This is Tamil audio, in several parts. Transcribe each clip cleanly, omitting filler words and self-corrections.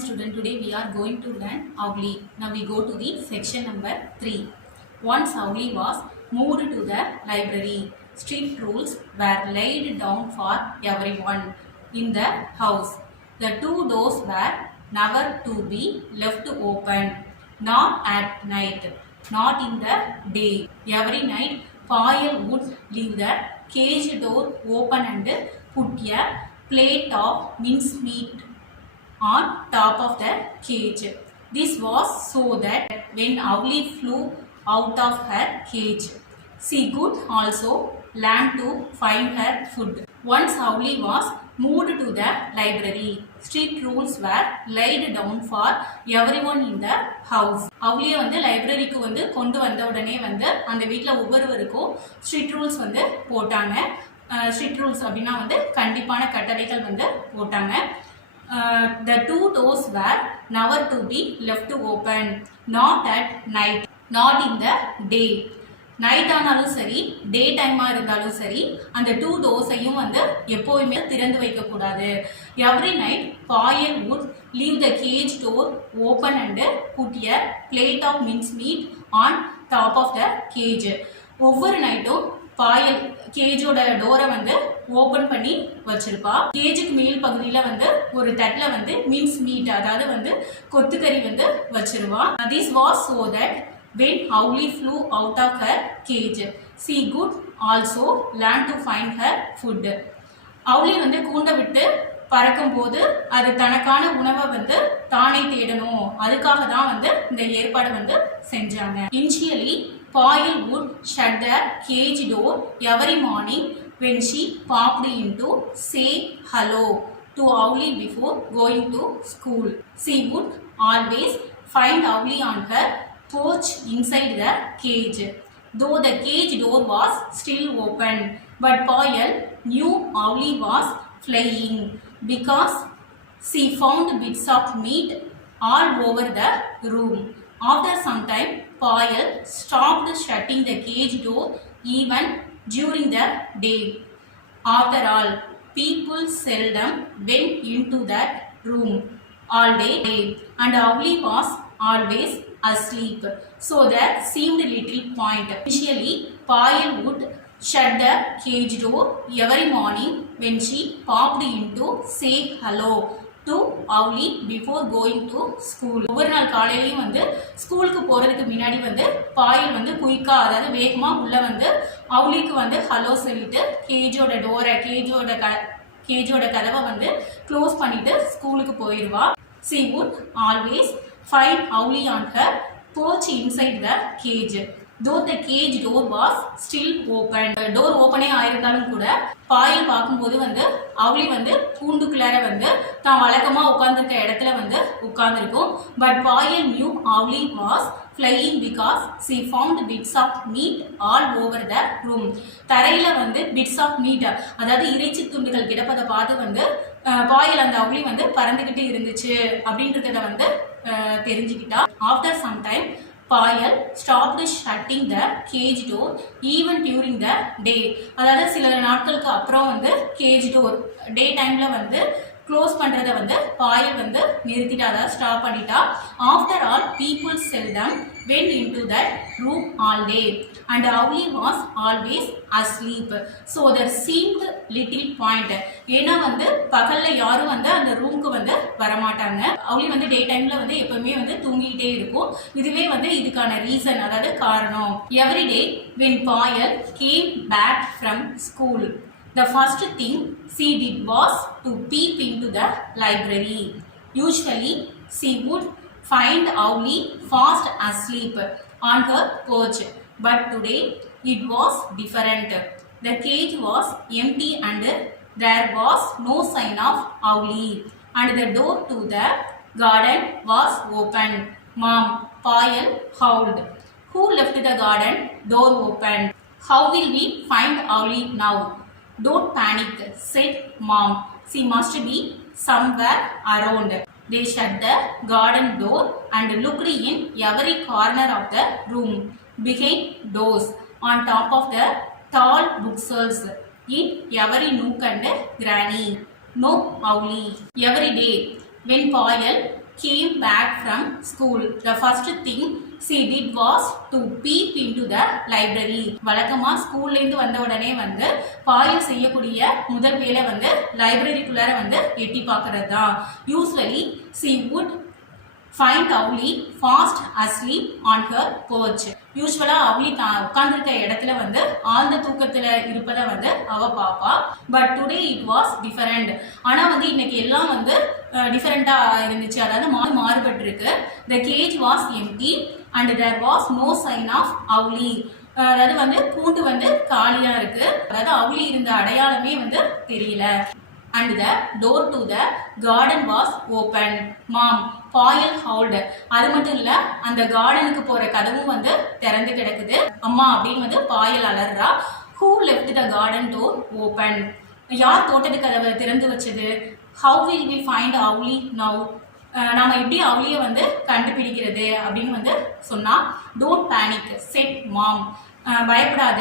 student. Today we are going to learn Owlie. Now we go to the section number 3. Once Owlie was moved to the library. Strict rules were laid down for everyone in the house. The two doors were never to be left open, not at night, not in the day. Every night, Payal would leave the cage door open and put a plate of mincemeat on top of the cage. This was so that when Owlie flew out of her cage, she could also learn to find her food. Once Owlie was moved to the library, strict rules were laid down for everyone in the house. Owlie வந்து லைப்ரரிக்கு வந்து கொண்டு வந்த உடனே வந்து அந்த வீட்ல ஒவ்வொருவருக்கும் ஸ்ட்ரிக்ட் ரூல்ஸ் வந்து போட்டாங்க. ஸ்ட்ரிக்ட் ரூல்ஸ் அப்படின்னா வந்து கண்டிப்பான கட்டளைகள் வந்து போட்டாங்க. The two doors were never to be left open, not at night, not in the day. Night ஆனாலும் சரி, டே டைமா இருந்தாலும் சரி, அந்த டூ டோர்ஸையும் வந்து எப்போவுமே திறந்து வைக்கக்கூடாது. Every night Payal would leave the cage door open and put a plate of mincemeat on top of the cage. ஒவ்வொரு நைட்டும் பாயல் கேஜோட டோரை வந்து ஓபன் பண்ணி வச்சிருப்பா. கேஜுக்கு மேல் பகுதியில வந்து ஒரு தட்டுல வந்து மீன்ஸ் மீட், அதாவது வந்து கொத்துக்கறி வந்து வச்சிருவா. This was so that when Owlie flew out of her cage, she could also learn to find her food. Owlie வந்து கூண்டை விட்டு பறக்கும் போது அது தனக்கான உணவை வந்து தானே தேடணும், அதுக்காக தான் வந்து இந்த ஏற்பாடு வந்து செஞ்சாங்க. Initially, Payal would shut the cage door every morning when she popped in to say hello to Owlie before going to school. She would always find Owlie on her perch inside the cage, though the cage door was still open. But Payal knew Owlie was flying because she found bits of meat all over the room. After some time, Payal stopped shutting the cage door even during the day. After all, people seldom went into that room all day, and Owlie was always asleep, so there seemed little point. Initially, Payal would shut the cage door every morning when she popped in to say hello to Owlie before going to school. ஒவ்வொரு நாள் காலையிலயும் வந்து ஸ்கூலுக்கு போறதுக்கு முன்னாடி வந்து பாயல் வந்து குயிக்கா, அதாவது வேகமா உள்ள வந்து அவுலிக்கு வந்து ஹலோ சொல்லிட்டு கேஜோட கதவை வந்து க்ளோஸ் பண்ணிட்டு ஸ்கூலுக்கு போயிடுவா. She would always find Owlie on her perch inside the cage, though the cage door was still open. Door ஓப்பனே ஆயிருந்தாலும் கூட பாயல் பார்க்கும்போது வந்து Owlie வந்து கூண்டுக்குள்ளார வந்து தான் வழக்கமா உட்கார்ந்துருக்க இடத்துல வந்து உட்கார்ந்துருக்கும். But Payal knew Owlie was flying because she found bits of meat all over the room. தரையில வந்து bits of meat, அதாவது இறைச்சி துண்டுகள் கிடப்பதை பார்த்து வந்து பாயல் அந்த Owlie வந்து பறந்துகிட்டு இருந்துச்சு அப்படின்றத வந்து தெரிஞ்சுக்கிட்டா. After some time, Payal stopped shutting the cage door even during the day. அதாவது சில நாட்களுக்கு அப்புறம் வந்து கேஜ் டோர் டே டைம்ல வந்து க்ளோஸ் பண்றதை வந்து பாயல் வந்து நிறுத்திட்டா, அதாவது ஸ்டாப் பண்ணிட்டா. After all, people seldom went into that room all day, and Owlie was always asleep, so there seemed little point. ஏன்னா வந்து பகல்ல யாரும் வந்து அந்த ரூமுக்கு வந்து வரமாட்டாங்க. Owlie வந்து டே டைம்ல வந்து எப்பவுமே வந்து தூங்கிட்டே இருக்கும். இதுவே வந்து இதுக்கான ரீசன், அதாவது காரணம். Every day when Payal came back from school, the first thing she did was to peep into the library. Usually, she would find Owlie fast asleep on her perch, but today it was different. The cage was empty and there was no sign of Owlie, and the door to the garden was open. Mom, Payal howled. Who left the garden door open? How will we find Owlie now? Don't panic, said Mom. She must be somewhere around. They shut the garden door and looked in every corner of the room, behind doors, on top of the tall bookshelves, in every nook and cranny. No Owlie. Every day, when Payal came back from school, the first thing she did was to peep into the library. வழக்கமா ஸ்கூல்ல இருந்து வந்த உடனே வந்து பாயில் செய்யக்கூடிய முதல் வேலை வந்து லைப்ரரிக்குள்ளார வந்து எட்டி பார்க்கறது தான். Usually she would find Owlie fast asleep on her porch. யூஸ்வலா Owlie உட்கார்ந்திருக்க இடத்துல வந்து ஆழ்ந்த தூக்கத்துல இருப்பதை வந்து அவ பாப்பா. But today it was different. ஆனா வந்து இன்னைக்கு எல்லாம் வந்து டிஃபரெண்டா இருந்துச்சு, அதாவது மாறுபட்டு இருக்கு. The cage was empty and there was no sign of Owlie. அதாவது வந்து கூண்டு வந்து காலியா இருக்கு, அதாவது Owlie இருந்த அடையாளமே வந்து தெரியல. And the door to the garden was open. Mom, பாயல் ஹவுல்ட். அது மட்டும் இல்ல, அந்த கார்டனுக்கு போற கதவும் வந்து திறந்து கிடக்குது. அம்மா அப்படின்னு வந்து பாயல் அலறா. Who left the garden door open? யார் தோட்டத்து கதவை திறந்து வச்சது? How will we find Owlie now? நாம எப்படி Owlie வந்து கண்டுபிடிக்கிறது அப்படின்னு வந்து சொன்னா, Don't panic, said mom. பயப்படாத,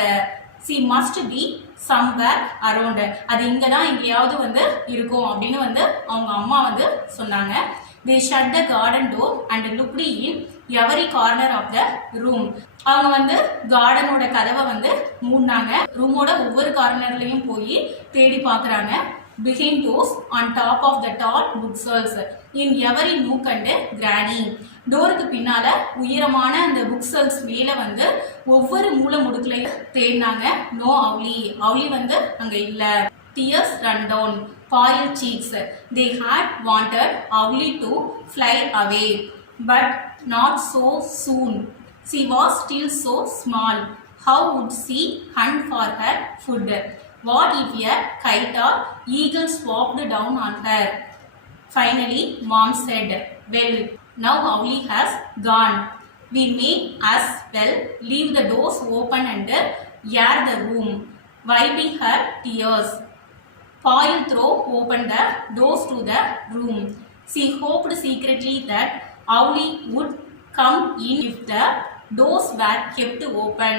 she must be somewhere around. அது இங்க தான் எங்கேயாவது வந்து இருக்கும் அப்படின்னு வந்து அவங்க அம்மா வந்து சொன்னாங்க. They shut the garden door and looked in every corner of the room. அவங்க வந்து கார்டனோட கதவை வந்து மூடினாங்க. ரூமோட ஒவ்வொரு கார்னர்லயும் போய் தேடி பார்க்கறாங்க. Behind doors, on top of the tall bookshelves, in every nook and cranny. டோருக்கு பின்னால உயரமான அந்த புக்ஸெல்ஸ் மேல வந்து ஒவ்வொரு மூல முடுக்குலையும் தேடினாங்க. No Owlie. Owlie வந்து அங்க இல்ல. Tears run down Payal cheeks. They had wanted Owlie to fly away, but not so soon. She was still so small. How would she hunt for her food? What if a kite or eagle swooped down on her? Finally, mom said, well, now Owlie has gone. We may as well leave the doors open and air the room. Wiping her tears, Paul threw open the doors to the room. She hoped secretly that Owlie would come in if the doors were kept open.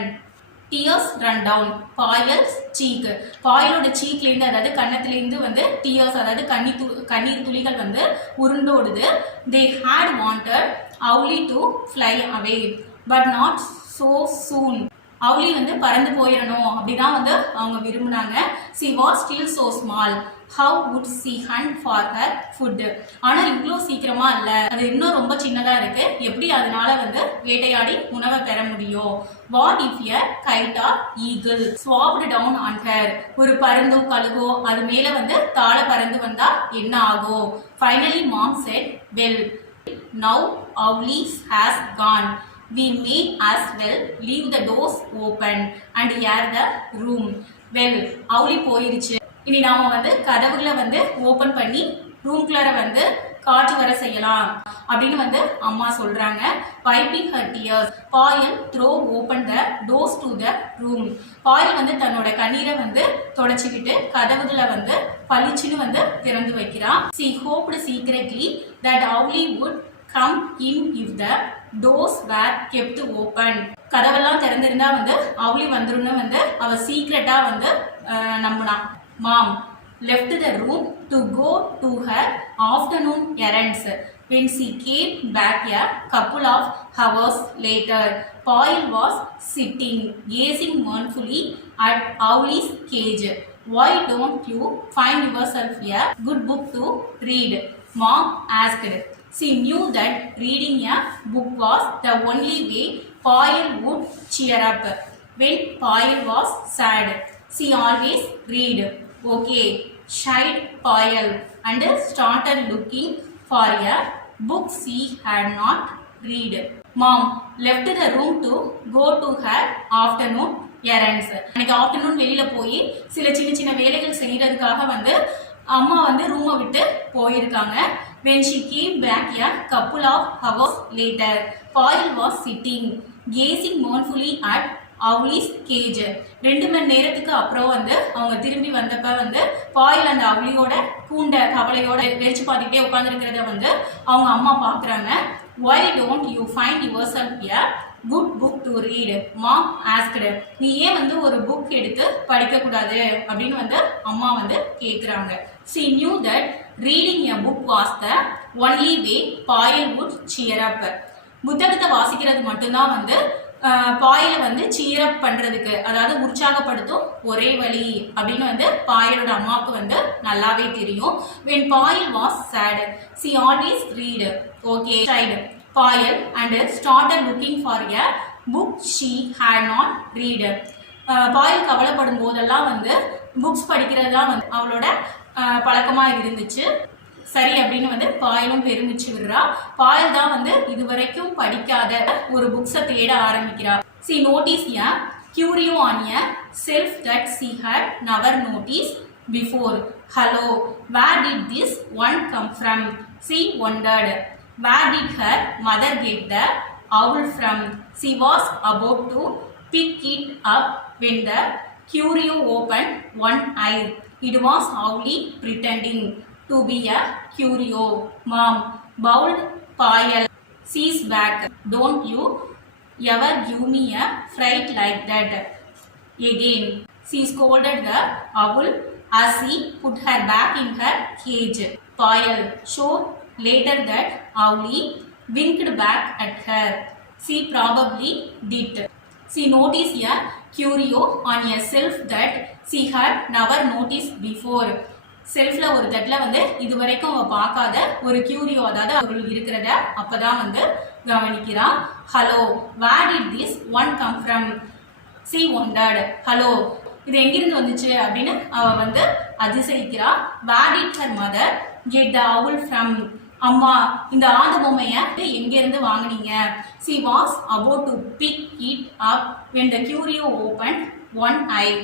Tears run down Payal's cheek. பாயலோட cheekல இருந்து, அதாவது கன்னத்துல இருந்து வந்து tears, அதாவது கண்ணீர் துளிகள் வந்து உருண்டோடுது. They had wanted Owlie to fly away, but not so soon. Owlie வந்து பறந்து போயிடணும் அப்படிதான் வந்து அவங்க விரும்பினாங்க. She was still so small. How would she hunt for her food? ஆனா இவ்வளோ சீக்கிரமா இல்ல, அது இன்னும் ரொம்ப சின்னதா இருக்கு. எப்படி அதனால வந்து வேட்டையாடி உணவை பெற முடியும்? What if a kite or eagle swooped down on her? ஒரு பருந்தோ கழுகோ அது மேல வந்து தாழ பறந்து வந்தா என்ன ஆகும்? Finally mom said, well, now Owlie has gone. We may as well leave the doors open and air the room. Well, Owlie போயிருச்சு, இனி நாம வந்து கதவுகளை வந்து ஓபன் பண்ணி ரூம்குள்ளார வந்து காற்று வர செய்யலாம் அப்படின்னு வந்து அம்மா சொல்றாங்க. Wiping her tears, Payal throw open the doors to the room. பாயல் வந்து தன்னோட கண்ணீரை வந்து தொடச்சிக்கிட்டு கதவுகளை வந்து பளிச்சுன்னு வந்து திறந்து வைக்கிறான். She hoped secretly that Owlie would come in if the doors were kept open. கதவெல்லாம் திறந்திருந்தா வந்து Owlie வந்துருன்னு வந்து அவ சீக்ரெட்டா வந்து நம்பினா. Mom left the room to go to her afternoon errands. When she came back a couple of hours later, Paul was sitting gazing mournfully at Owlie's cage. Why don't you find yourself a good book to read? Mom asked. She knew that reading a book was the only way Paul would cheer up. When Paul was sad, she always read. Okay, shied Paul and started looking for a book she had not read. Mom left the room to go to her afternoon errands. அன்னைக்கு ஆஃப்டர்நூன் வெளியில போய் சில சின்ன சின்ன வேலைகள் செய்யறதுக்காக வந்து அம்மா வந்து ரூமை விட்டு போயிருக்காங்க. When she came back a couple of hours later, Paul was sitting gazing mournfully at Owlie's cage. 2 மணி நேரத்துக்கு அப்புறம் வந்து அவங்க திரும்பி வந்தப்ப வந்து பாயில் அந்த Owlieயோட கூண்ட கவலையோட வெறிச்சு பார்த்துக்கிட்டே உட்கார்ந்துருக்கிறத வந்து அவங்க அம்மா பார்க்குறாங்க. Why don't you find yourself a good book to read mom asked. நீ ஏன் வந்து ஒரு புக் எடுத்து படிக்க கூடாது அப்படின்னு வந்து அம்மா வந்து கேக்குறாங்க. She knew that reading a book was the only way Payal would cheer up. புத்தகத்தை வாசிக்கிறது மட்டும்தான் வந்து பாயலை வந்து cheer up பண்றதுக்கு, அதாவது உற்சாகப்படுத்தும் ஒரே வழி அப்படின்னு வந்து பாயலோட அம்மாவுக்கு வந்து நல்லாவே தெரியும். When Payal was sad, she always read. Okay, tried Payal and started looking for a book she had not read. பாயல் கவலைப்படும் போதெல்லாம் வந்து புக்ஸ் படிக்கிறது தான் வந்து அவளோட பழக்கமா இருந்துச்சு. சரி அப்படின்னு வந்து பாயலும் பெருமிச்சு விடுறா. பாயல் தான் வந்து இதுவரைக்கும் படிக்காத ஒரு புக்ஸை தேட ஆரம்பிக்கிறா. She noticed a curio on a shelf that she had never noticed before. Hello, where did this one come from? She wondered. Where did her mother get the owl from? She was about to pick it up when the curio opened one eye. It was Owlie pretending to be a curio. Mom, bowled Payal. She's back. Don't you ever give me a fright like that again. She scolded the owl as she put her back in her cage. Payal showed later that Owlie winked back at her. She probably did. She noticed a curio on a shelf that she had never noticed before. செல்ஃப்ல ஒரு தட்டுல வந்து இதுவரைக்கும் அவ பார்க்காத ஒரு கியூரியோ, அதாவது பொருள் இருக்கிறத அப்பதான் வந்து கவனிக்கிறான். Hello, where did this one come from? She wondered. Hello, இது எங்கிருந்து வந்துச்சு அப்படின்னு அவ வந்து அதிசயிக்கிறா. Where did her mother get the owl from? அம்மா, இந்த ஆந்த பொம்மைய எங்க இருந்து வாங்குனீங்க? She was about to pick it up when the curio opened one eye.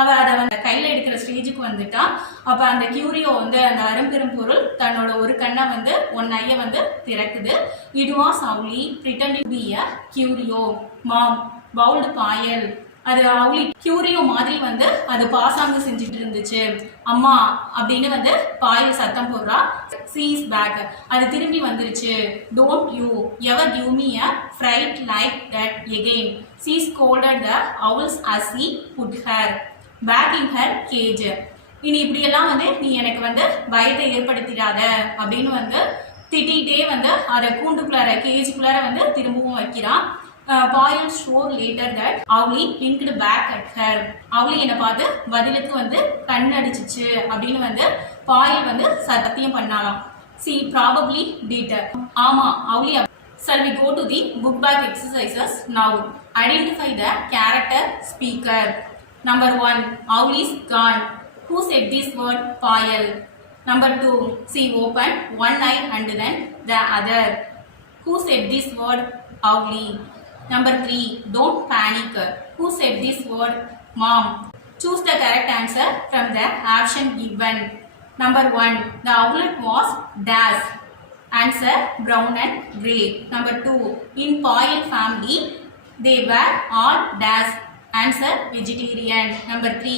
அவ அதை வந்து கையில எடுக்கிற ஸ்டேஜுக்கு வந்துட்டா. அப்ப அந்த கியூரியோ வந்து அந்த அரும்பெரும் பொருள் தன்னோட ஒரு கண்ணை வந்து ஒன் ஐய வந்து திறக்குது. It was Owlie pretending to be a curio. Mom, bowled Payal. அது அவுளி கியூரியோ மாதிரி வந்து அது பாசாங்கு செஞ்சுட்டு இருந்துச்சு. அம்மா அப்படின்னு வந்து பாயல் சத்தம் போடுறா. She is back. அது திரும்பி வந்துருச்சு. Don't you ever give me a fright like that again. She scolded the owls as she put her back in her cage. இனி இப்படியெல்லாம் வந்து நீ எனக்கு வந்து பயத்தை ஏற்படுத்திடாத அப்படின்னு வந்து திட்டிகிட்டே வந்து அதை கூண்டுக்குள்ளார கேஜுக்குள்ளார வந்து திரும்பவும் வைக்கிறான். Payal showed later that Owlie winked back at her. Owlie என்ன பார்த்து பதிலுக்கு வந்து கண் அடிச்சிச்சு அப்படின்னு வந்து பாயல் வந்து சத்தியம் பண்ணாலாம். She probably did. ஆமா, Owlie. Shall we go to the book back exercises now? Identify the character speaker. Number 1, Owlie's gone. Who said this word? Payal. Number 2, she opened one eye and then the other. Who said this word? Owlie. Number 3, don't panic. Who said this word? Mom. Choose the correct answer from the option given. Number 1, the owlet was dash. Answer, brown and grey. Number 2, in Payal family, they were all dash. Answer, vegetarian. Number 3,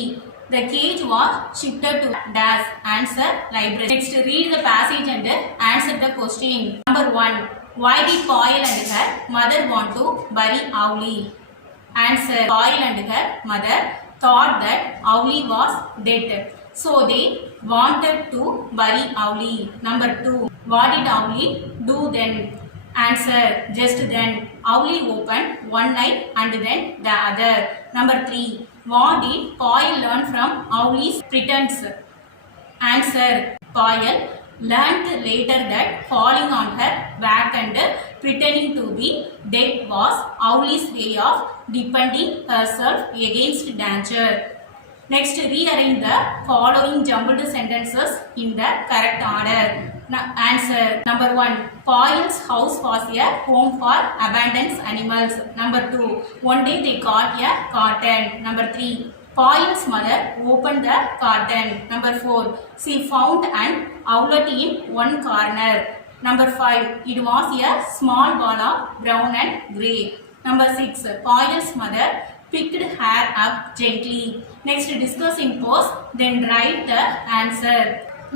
the cage was shifted to dash. Answer, library. Next, read the passage and answer the question. Number 1, why did Payal and her mother want to bury Owlie? Answer, Payal and her mother thought that Owlie was dead, so they wanted to bury Owlie. Number 2, what did Owlie do then? Answer, just then Owlie opened one eye and then the other. Number 3, what did Payal learn from Owlie's pretense? Answer, Payal learned later that falling on her back and pretending to be dead was Owlie's way of defending herself against danger. Next, rearrange the following jumbled sentences in the correct order. Answer, number 1, Payal's house was a home for abandoned animals. Number 2, one day they caught a carton. Number 3, Payal's mother opened the carton. Number 4, she found an owlet in one corner. Number 5, it was a small ball of brown and grey. Number 6, Payal's mother picked her up gently. Next, discuss in pose, then write the answer.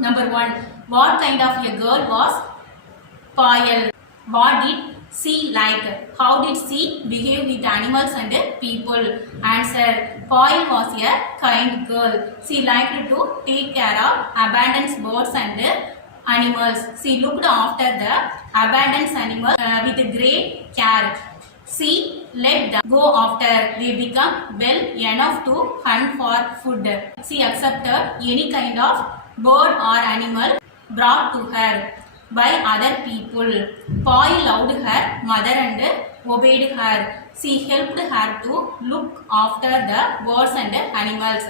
Number 1, what kind of a girl was Payal? What did she like? How did she behave with animals and people? Answer. Paul was a kind girl. She liked to take care of abandoned birds and animals. She looked after the abandoned animals with great care. She let them go after they become well enough to hunt for food. She accepted any kind of bird or animal brought to her by other people. Poi loved her mother and obeyed her. She helped her to look after the birds and animals.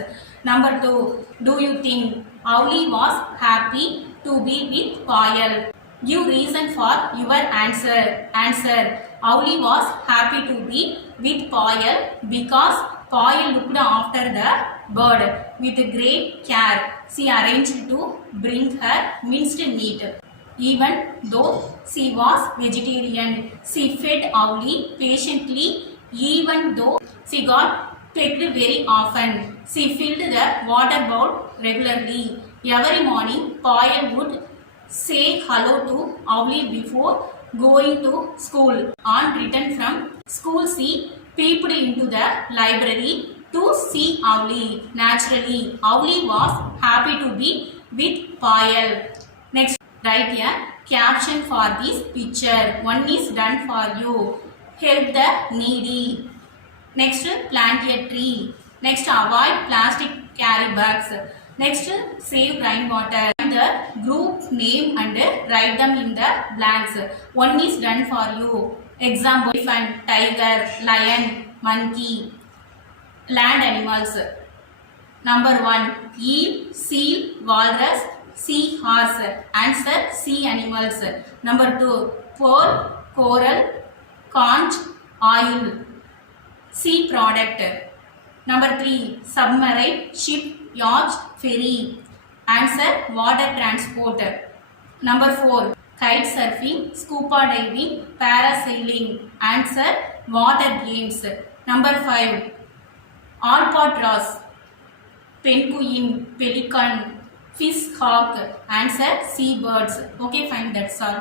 Number 2. Do you think Owlie was happy to be with Poil? Give reason for your answer. Answer. Owlie was happy to be with Poil because Poil looked after the bird with great care. She arranged to bring her minced meat. Even though she was vegetarian, she fed Owlie patiently even though she got pecked very often. She filled the water bowl regularly. Every morning, Poil would say hello to Owlie before going to school. On return from school, she peeped into the library to see Owlie. Naturally, Owlie was happy to be with Poil. Next, write a caption for this picture. One is done for you. Help the needy. Next, plant a tree. Next, avoid plastic carry bags. Next, save rainwater. The group name and write them in the blanks. One is done for you. Example: elephant, tiger, lion, monkey. Land animals. Number 1. Eel, seal, walrus, seahorse. Answer: sea animals. Number 2. Pearl, coral, conch, oil. Sea product. Number 3. Submarine, ship, yacht, ferry. Answer: water transport. Number 4. Kite surfing, scuba diving, parasailing. Answer: water games. Number 5. Albatross, penguin, pelican, fish hawk. Answer: seabirds. Okay, fine, that's all.